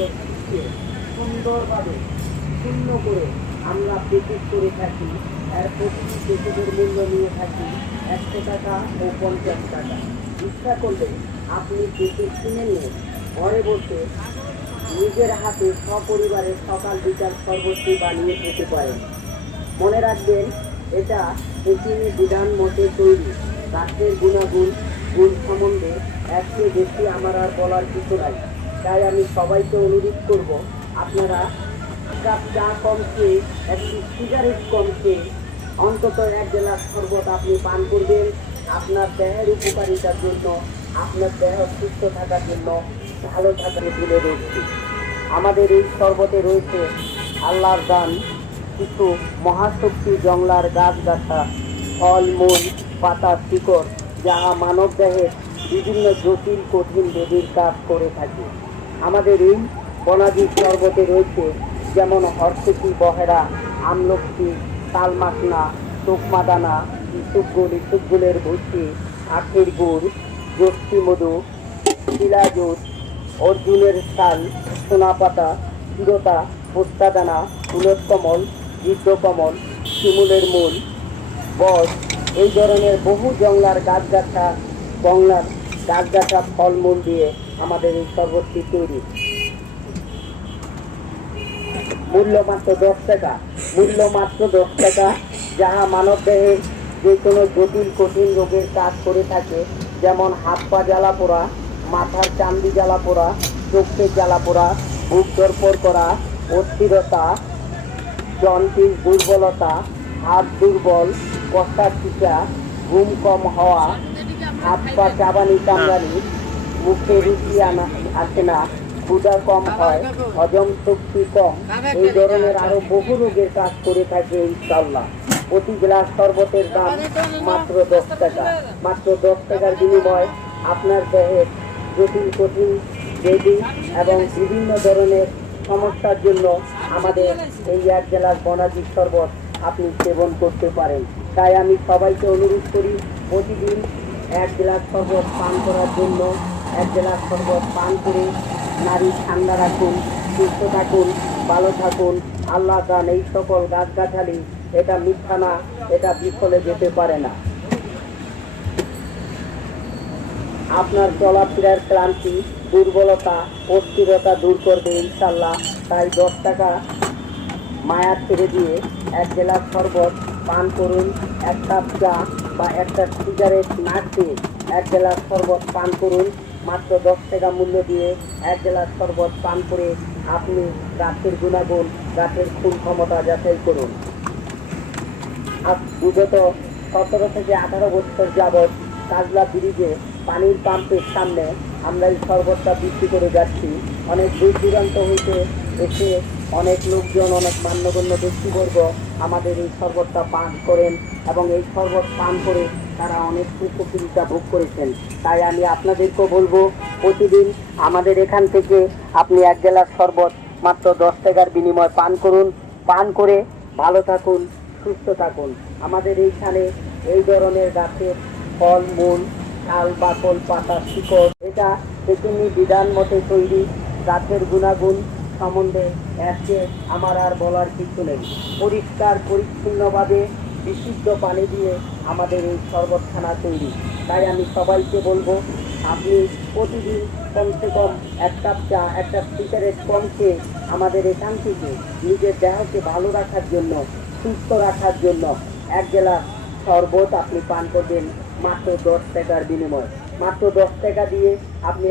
শক্তিকে সুন্দরভাবে শূন্য করে আমরা প্যাকেট করে থাকি। এর প্রতিটি প্যাকেটের মূল্য নিয়ে থাকি 100 টাকা ও 50 টাকা। ইচ্ছা করলে আপনি প্যাকেট কিনে নিয়ে ঘরে বসে নিজের হাতে সপরিবারে সকাল বিকাল শরবতটি বানিয়ে খেতে পারেন। মনে রাখবেন, এটা এটিএম বিধান মতে তৈরি। গাছের গুণাগুণ গুণ সম্বন্ধে এর চেয়ে বেশি আমার আর বলার কিছু নাই। তাই আমি সবাইকে অনুরোধ করব, আপনারা কাপ চা কম খেয়ে, একটি সিগারেট কম খেয়ে অন্তত 1 গ্লাস শরবত আপনি পান করবেন। আপনার দেহের উপকারিতার জন্য, আপনার দেহ সুস্থ থাকার জন্য, ভালো থাকার তুলে ধরছি। আমাদের এই শরবতে রয়েছে আল্লাহর দান কিছু মহাশক্তি জংলার গাছগাছা, ফল মূল, পাতা শিকড়, যাহা মানব দেহের বিভিন্ন জটিল কঠিন ব্যাধির কাজ করে থাকে। আমাদের এই বনাজি শরবতে রয়েছে যেমন হরসুকি, বহেরা, আমলকি, তালমাখনা, তোকমাদানা, ইসুকগুলের ভুসি, আখের গুড়, জষ্টি মধু, শিলাজুট, অর্জুনের শাল, সোনাপাতা, চিরতা, পোস্তাদানা, তুলস কমল, বৃদ্ধকমল, শিমুলের মূল, বস, এই ধরনের বহু জংলার গাছগাছা ফলমূল দিয়ে আমাদের এই শরবতটি তৈরি। মূল্য মাত্র 10 টাকা। মূল্য মাত্র 10 টাকা, যাহা মানব দেহের যে কোনো জটিল কঠিন রোগের কাজ করে থাকে, যেমন হাত পা জ্বালা পোড়া, মাথার চান্দি জ্বালা পোড়া, চোখের জ্বালা পোড়া, বুক ধরপড় করা, অস্থিরতা, জন্ডিস, দুর্বলতা, হাত দুর্বল, কষ্টা টিকা, ঘুম কম হওয়া, হাত পা চাবানি কামড়ানি, মুখে রুচি আসে না, ক্ষুধা কম হয়, হজম শক্তি কম, এই ধরনের আরো বহু রোগের কাজ করে থাকে ইনশাআল্লাহ। প্রতি গ্লাস শরবতের দাম মাত্র 10 টাকা। মাত্র 10 টাকার বিনিময়ে আপনার দেহের জটিল কঠিন ব্যাধি এবং বিভিন্ন ধরনের সমস্যার জন্য আমাদের এই 1 গ্লাস বনাজি শরবত আপনি সেবন করতে পারেন। তাই আমি সবাইকে অনুরোধ করি, প্রতিদিন 1 গ্লাস শরবত পান করার জন্য। 1 গ্লাস শরবত পান করে নারী ঠান্ডা রাখুন, সুস্থ থাকুন, ভালো থাকুন। আল্লাহ দান এই সকল গাছগাছালি, এটা মিথ্যা না, এটা বিফলে যেতে পারে না। আপনার চলাফেরার ক্লান্তি, দুর্বলতা, অস্থিরতা দূর করবে ইনশাল্লাহ। তাই 10 টাকা মায়া ছেড়ে দিয়ে 1 গ্লাস শরবত পান করুন। 1 কাপ চা বা একটা সিগারেট না খেয়ে 1 গ্লাস শরবত পান করুন। মাত্র 10 টাকা মূল্য দিয়ে 1 গ্লাস শরবত পান করে আপনি গাছের গুণাগুণ, গাছের খুন ক্ষমতা যাচাই করুন। বিগত 17 থেকে 18 বছর যাবৎ কাজলা ব্রিজে পানির পাম্পের সামনে আমরা এই শরবতটা বিক্রি করে যাচ্ছি। অনেক দূর দূরান্ত হইতে এসে অনেক লোকজন, অনেক মান্যগণ্য ব্যক্তিবর্গ আমাদের এই শরবতটা পান করেন এবং এই শরবত পান করে তারা অনেক উপকৃতা ভোগ করেছেন। তাই আমি আপনাদেরকেও বলবো, প্রতিদিন আমাদের এখান থেকে আপনি 1 গ্লাস শরবত মাত্র 10 টাকার বিনিময়ে পান করুন। পান করে ভালো থাকুন, সুস্থ থাকুন। আমাদের এইখানে এই ধরনের গাছের ফল মূল, ছাল বাকল, পাতা শিকড়, এটা এটিএম বিধান মতে তৈরি। গাছের গুণাগুণ সম্বন্ধে আজকে আমার আর বলার কিছু নেই। পরিষ্কার পরিচ্ছন্নভাবে বিশুদ্ধ পানি দিয়ে আমাদের এই শরবতখানা তৈরি। তাই আমি সবাইকে বলবো, আপনি প্রতিদিন কমসে কম 1 কাপ চা, একটা সিগারেট কম খেয়ে আমাদের এখান থেকে নিজের দেহকে ভালো রাখার জন্য, সুস্থ রাখার জন্য 1 গ্লাস শরবত আপনি পান করবেন মাত্র 10 টাকার বিনিময়ে। মাত্র 10 টাকা দিয়ে আপনি